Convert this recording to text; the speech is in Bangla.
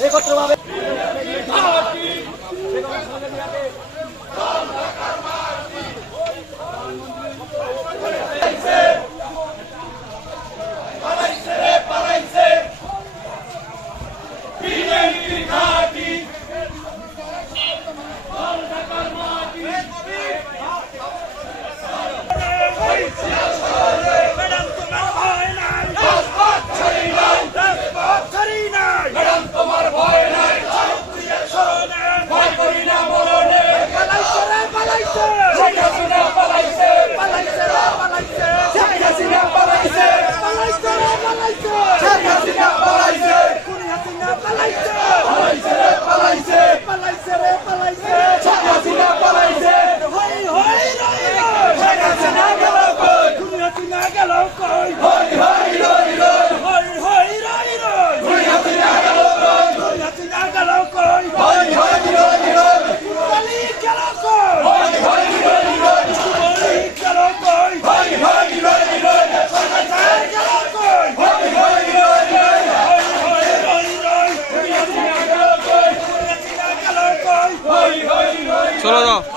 একত্রভাবে 走走走。